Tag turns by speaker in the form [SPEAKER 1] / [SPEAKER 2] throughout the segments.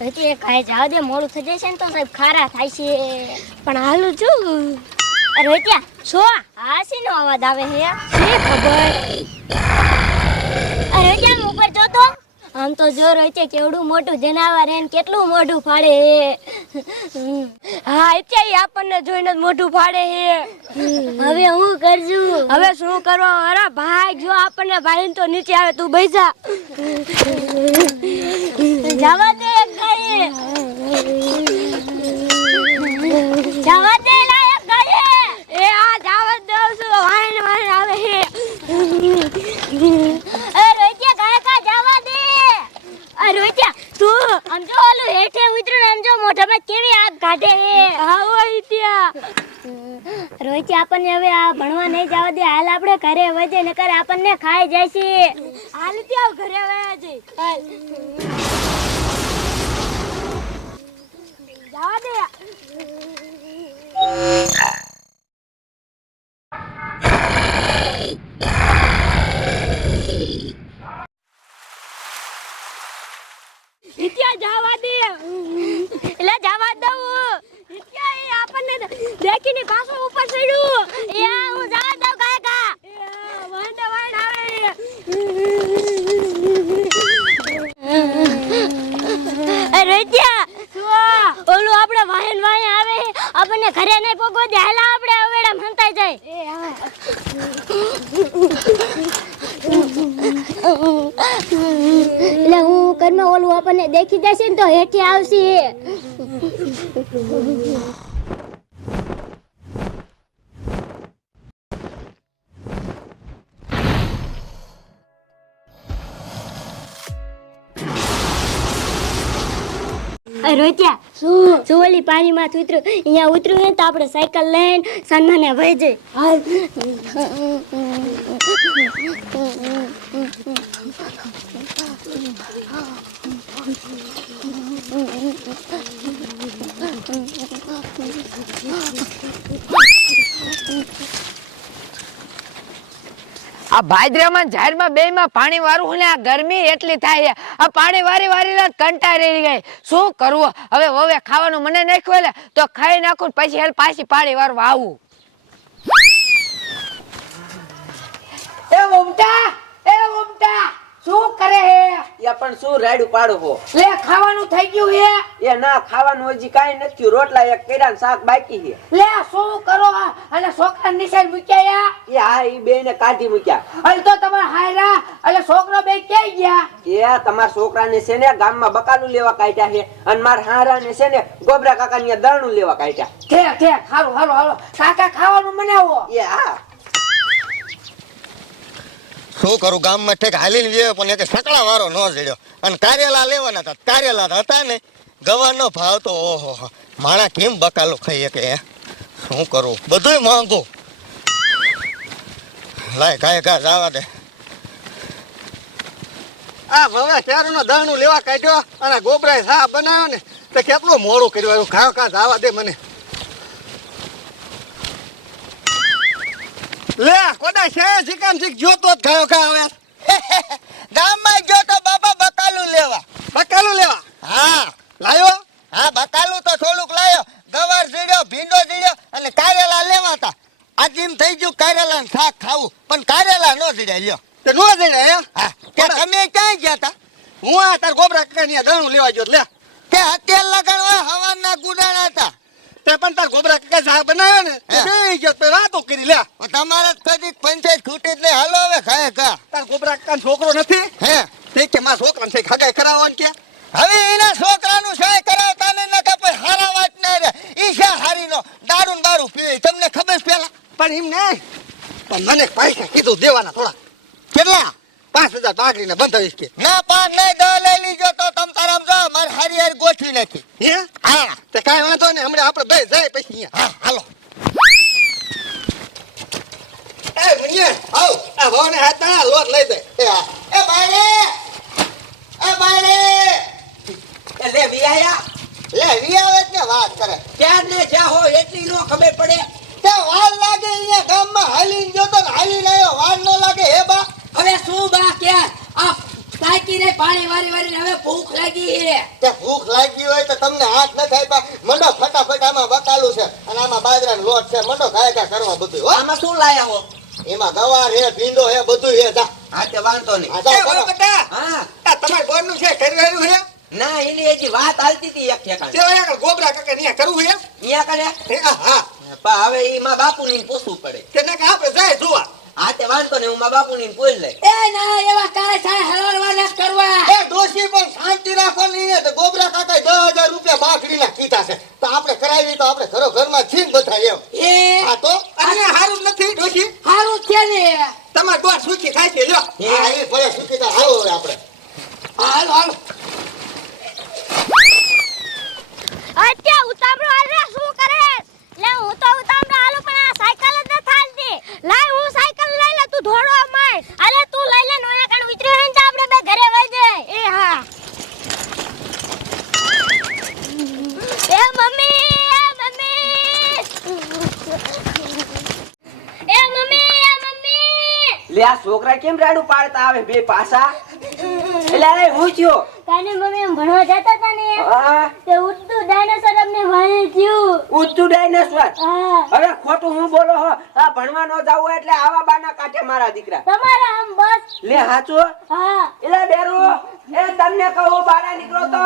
[SPEAKER 1] હજી ખાઈ જાવ દે મોડું થઈ જશે ને તો સાહેબ ખારા થાય છે. પણ હાલું છું અરે ત્યાં શું હા શીનો અવાજ આવે છે શી ખબર? અરે ત્યાં ઉપર જો તો આમ તો જો હોય કેવડું મોટું જનાવર એને કેટલું મોઢું ફાડે હે.
[SPEAKER 2] હા એટલે આપણને જોઈને જ મોઢું ફાડે હે.
[SPEAKER 1] હવે હું કરજું?
[SPEAKER 2] હવે શું કરવા અરે ભાઈ જો આપણને ભાઈ તો નીચે આવે તું બેસા
[SPEAKER 1] જવા દે. એક ગાયે જવા દે લા એક ગાયે
[SPEAKER 2] એ આ જાવત દઉં છું તો વાઈને વાઈને આવે છે
[SPEAKER 1] અરે રોહિત્યા ગાય કા જવા દે અરે રોહિત્યા
[SPEAKER 2] તું
[SPEAKER 1] આમ જો ઓલું હેઠે ઉતર્યું ને આમ જો મોઢામાં કેવી આગ કાઢે હે
[SPEAKER 2] આવો ત્યાં
[SPEAKER 1] રોહિત્યા આપણને હવે આ ભણવા નહીં જવા દે હાલ આપણે ઘરે વજે નકર આપણને ખાઈ જાય છે
[SPEAKER 2] હાલ. ત્યાં ઘરે આવ્યા છે જવા દઉં ત્યાં એ આપણને દેખીને પાછો ઉપર ચડ્યું
[SPEAKER 1] એ હું જવા
[SPEAKER 2] શું
[SPEAKER 1] ઓલું આપણે વાહન વાહન આવે હે. આપણને ઘરે નહીં પોગો દે હાલ આપણે અવેડા મંતાઈ જાય. એટલે હું ઘરમાં ઓલું આપણને દેખી જશે ને તો હેઠી આવશે. રોત્યા શું? ઓલી પાણીમાં ઉતર્યું અહીંયા ઉતર્યું ને તો આપણે સાયકલ લઈને સન્માને વહી જઈ.
[SPEAKER 3] આ ભાદરામાં ઝાડમાં બે માં પાણી વારું ને આ ગરમી એટલી થાય આ પાણી વારી વારી કંટા રહી ગઈ. શું કરવું? હવે હવે ખાવાનું મને નાખ્યું એટલે તો ખાઈ નાખું પછી હેલ પાછી પાણી વારવા આવું એ મમતા એ મમતા શું કરે હે
[SPEAKER 4] યા પણ શું રાયડું પાડો હો?
[SPEAKER 3] લે ખાવાનું થઈ ગયું હે.
[SPEAKER 4] એ ના ખાવાનું હજી કાંઈ નથી રોટલા એક કર્યા ને શાક બાકી છે.
[SPEAKER 3] લે શું કરો? અને છોકરા નિશાન મૂક્યા
[SPEAKER 4] એ હા ઈ બે ને કાઢી મૂક્યા.
[SPEAKER 3] અલ તો તમાર હાયરા એટલે છોકરો બે ક્યાં ગયા?
[SPEAKER 4] એ તમારા છોકરાને છે ને ગામમાં બકાલું લેવા કાઢ્યા છે. અને મારા હારાને છે ને ગોબરા કાકા ને દરણું લેવા કાઢ્યા.
[SPEAKER 3] ઠે ઠે હારું હારું હારું. કાકા ખાવાનું બનાવો.
[SPEAKER 4] એ હા.
[SPEAKER 5] શું કરું? ગામમાં ઠેક હાલીને વ્યવ પણ એક સકડા વારો ન જડ્યો. અને કારેલા લેવાના હતા કારેલા હતા ને ગવાનો ભાવ તો ઓહો. માણા કેમ બકાલો ખાઈ કે શું કરું? બધુંય મોંઘું. લાય કાય કા જવા દે. આ ભવે ક્યારનો દાણું લેવા કાઢ્યો? અને ગોબરાય સા બનાવ્યો ને? તે કેટલું મોડું કર્યું? ખાવ કા, જવા દે મને. લે કોડા છે જીકામ જીક જોતો જ ખાયો કા હવે. ગામમાં ગયો તો બાપા બકાલું લેવા. બકાલું લેવા? હા. લાયો? હા બકાલું તો થોડુંક લાયો. ગવાર જીડ્યો ભીંડો જીડ્યો અને કારેલા લેવા હતા આજીમ થઈ ગયું કારેલા ને શાક ખાવું. પણ કારેલા નો જીડ્યા લ્યો. તે નો જીડ્યા હે? હા. તે તમે ક્યાં ગયા હતા હું આ તાર ગોબરા કાકા દણું લેવા ગયો લે. તે અત્યાર લગન હવાના ગુડાણા હતા તે પણ તાર ગોબરા કાકા ચા બનાવ્યો ને બે ગયો તો વાતો કરી લે તમારે કદી પંચાયત ખૂટી જ નહીં હાલો હવે ખાય કા તાર ગોબરા કાકા છોકરો નથી? હે. તે કે મારા છોકરા છે ખગાઈ કરાવવાનું કે? હવે એના છોકરાનું સહાય કરાવતા ને નકા પછી હારા વાત ના રે ઈ છે હારીનો. દારૂ દારૂ બારૂ તમને ખબર પેલા? પણ એમ નહીં. પણ મને પૈસા કીધું દેવાના થોડા. કેટલા? પાંચ હજાર પાઘડીને બંધાવીશ કે. ના પાંચ નહીં દો લઈ હારી હારી ગોઠવી નાખી. હે? હા. તે કાંઈ વાંધો ને હમણાં આપણે બે જાય પછી હા હાલો. એ મુનિયા આવ. આ ભવને હાથ ના લોટ લઈ દે. એ આ. એ બાયરે એ બાયરે
[SPEAKER 4] એ લે વિયાયા
[SPEAKER 5] લે વિયાવે જ વાત કરે.
[SPEAKER 4] ક્યાં ને જ્યાં હો એટલી નો ખબર પડે.
[SPEAKER 5] તે વાર લાગે અહીંયા ગામમાં હાલીને ગયો તો ને હાલીને આવ્યો વાર ન લાગે હે બા?
[SPEAKER 3] હવે શું બા કે થાકી રે પાણી વારી વારી હવે ભૂખ લાગી રે
[SPEAKER 5] તે ભૂખ લાગી હોય તો તમને હાથ ન થાય મંડો ફટાફટ આમાં બકાલું છે અને આમાં બાજરાનો લોટ છે. મંડો ગાયકા કરવા બધું હો.
[SPEAKER 4] આમાં શું લાયા હો?
[SPEAKER 5] એમાં ગવાર હે ભીંડો હે બધું હે જા.
[SPEAKER 4] હા તે વાંધો નહીં.
[SPEAKER 5] હા
[SPEAKER 6] બેટા
[SPEAKER 4] હા.
[SPEAKER 6] તમારે ગોળનું છે કરવાનું હે
[SPEAKER 4] ના એની એજી વાત હાલતી હતી એક ઠેકાણે.
[SPEAKER 6] તે આગળ ગોબરા કાકા ન્યા કરવું હે
[SPEAKER 4] ન્યા કરે?
[SPEAKER 6] હા
[SPEAKER 4] હવે એમાં બાપુની પૂછવું પડે.
[SPEAKER 6] કે ના કે આપણે જાય જોવા.
[SPEAKER 4] હા તે વાંધો નહીં હું માં બાપુ ની પૂછ લઈ
[SPEAKER 3] એ ના એવા કાંઈ થાય હલવાના કરવા.
[SPEAKER 5] એ ડોશી પણ શાંતિ રાખો નહીં તો ગોબરા કાકા રૂપિયા બાકડીના કીધા છે. તો આપણે કરાવી તો આપણે ઘરો ઘરમાં છીન બધા એમ.
[SPEAKER 3] એ?
[SPEAKER 5] હા તો?
[SPEAKER 6] અહીંયા હારું જ નથી ડોશી?
[SPEAKER 3] હારું છે ને.
[SPEAKER 6] તમારે દોઢ સુખી થાય છે લ્યો
[SPEAKER 5] હા એ ભલે સુખીતા આવો હવે આપણે
[SPEAKER 3] હાલો હાલો
[SPEAKER 1] અત્યારે ઉતામળો હાલે શું કરે લે હું તો ઉતામળો હાલું પણ આ સાયકલ જ ન થાલતી લાય હું સાયકલ લઈ લે તું ધોડો માર અલે તું લઈ લે નોયા કાણ ઉતર્યો હે ને તો આપણે બે ઘરે વઈ જાય એ હા એ મમ્મી એ મમ્મી એ મમ્મી એ મમ્મી
[SPEAKER 4] લે આ છોકરા કેમ રાડું પાડતા આવે બે પાછા? એટલે અરે હું થયો?
[SPEAKER 1] કાને મમ્મી એમ ભણવા જતા હતા ને? તે ઉડતું ડાયનોસોર અમને વાહે થયું.
[SPEAKER 4] ઉત્તુ ડાયનોસોર
[SPEAKER 1] અરે
[SPEAKER 4] હવે ખોટું હું બોલો હો? આ ભણવા ન જાવ એટલે આવા બાના કાઢે મારા દીકરા.
[SPEAKER 1] તમારા આમ બસ.
[SPEAKER 4] લે હાચો?
[SPEAKER 1] હા.
[SPEAKER 4] એટલે બેરો એ તમને કહું બારા નીકળો તો.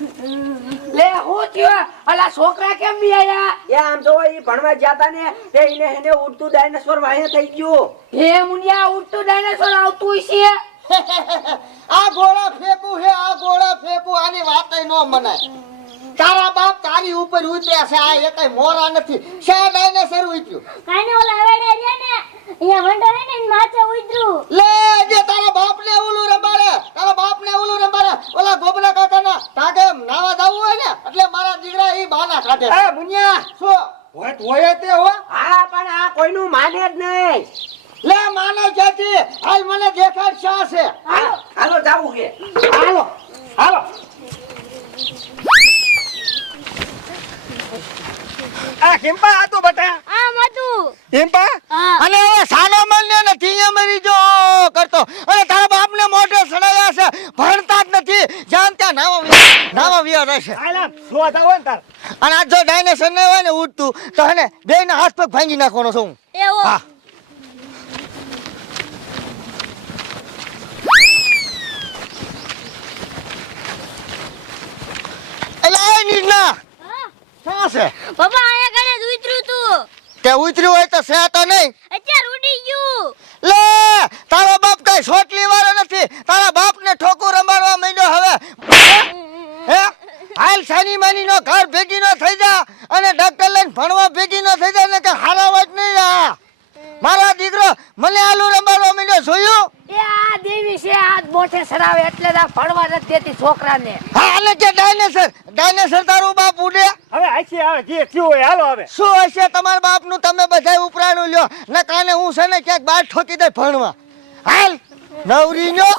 [SPEAKER 3] લે હું થયો? અલા છોકરા કેમ બી આયા?
[SPEAKER 4] એ આમ તો એ ભણવા જતા ને તે ઈને હેને ઉડતું ડાયનાસોર વાહે થઈ ગયું.
[SPEAKER 3] હે મુનિયા ઉડતું ડાયનાસોર આવતું છે
[SPEAKER 5] આ ગોળા ફેંકું હે આ ગોળા ફેંકું આની વાત ન મનાય. તારા બાપ તારી ઉપર ઉતર્યા છે આ એકય મોરા નથી. છે ડાયનાસોર ઉતર્યું?
[SPEAKER 1] કાને ઓલા હવેડે રે ને અહીંયા વંડો હે ને એની માથે ઉતર્યું
[SPEAKER 5] લે જે તારા બાપ ને ઓલું રમાડે તારા બાપ ને ઓલું રમાડે ઓલા ગોબરા કાકા ના તાકે નાવા જાવું હોય ને એટલે મારા દીકરા ઈ બાના કાઢે
[SPEAKER 6] એ મુનિયા
[SPEAKER 5] શું
[SPEAKER 6] હોય તો હોય તે હો
[SPEAKER 4] હા પણ આ કોઈનું માને જ નહીં
[SPEAKER 5] લે માને જાતી હાલ મને દેખાડ શા છે.
[SPEAKER 4] હાલો. જાવું કે
[SPEAKER 6] હાલો. હાલો. આ કિંપા આ બટા?
[SPEAKER 1] આ મધુ.
[SPEAKER 6] કિંપા
[SPEAKER 5] અને હવે સાનો મલને નથી અહીંયા મરી જો કરતો. અને તારા બાપ ને મોઢે સડાયા છે. ભણતા જ નથી. જાણ ત્યાં નાવા નાવા વિયા રહેશે
[SPEAKER 6] આલા સોતા હોય ને તાર.
[SPEAKER 5] અને આ જો ડાયનેસર ને હોય ને ઉડતું તો હને બે ના હાથ પગ ભાંગી નાખવાનો છું
[SPEAKER 1] એવો.
[SPEAKER 5] હા એલા એ નીરના
[SPEAKER 1] હા.
[SPEAKER 5] શું છે?
[SPEAKER 1] પપ્પા આયા કણે જ ઉતર્યું તું?
[SPEAKER 5] તે ઉતર્યું હોય તો છે તો નહીં.
[SPEAKER 1] અત્યારે ઉડી ગયું.
[SPEAKER 5] લે તારો બાપ કઈ છોટલી વાળો નથી. તારા બાપ ને ઠોકું રમાડવા માંડ્યો હવે હે હાલ સાની માની નો ઘર ભેગી નો થઈ જા અને ડોક્ટર લઈને ભણવા ભેગી નો થઈ જા ને કે હારા વાત નહીં આ મારો દીકરો મને આલુ રમાડવા માંડ્યો જોયું
[SPEAKER 3] એ આ દેવી છે આ મોઢે જ આ ભણવા નથી દેતી છોકરાને.
[SPEAKER 5] હા અને કે ડાયનેસર ડાયનેસર તારું બાપ ઉડે.
[SPEAKER 6] હવે આઈસી આવે જે થયું હોય હાલો હવે.
[SPEAKER 5] શું હશે તમારા બાપનું? તમે બધાય ઉપરાણું લ્યો. ને કાને હું છે ને ક્યાંક બહાર ઠોકી દે ભણવા. હાલ નવરી લ્યો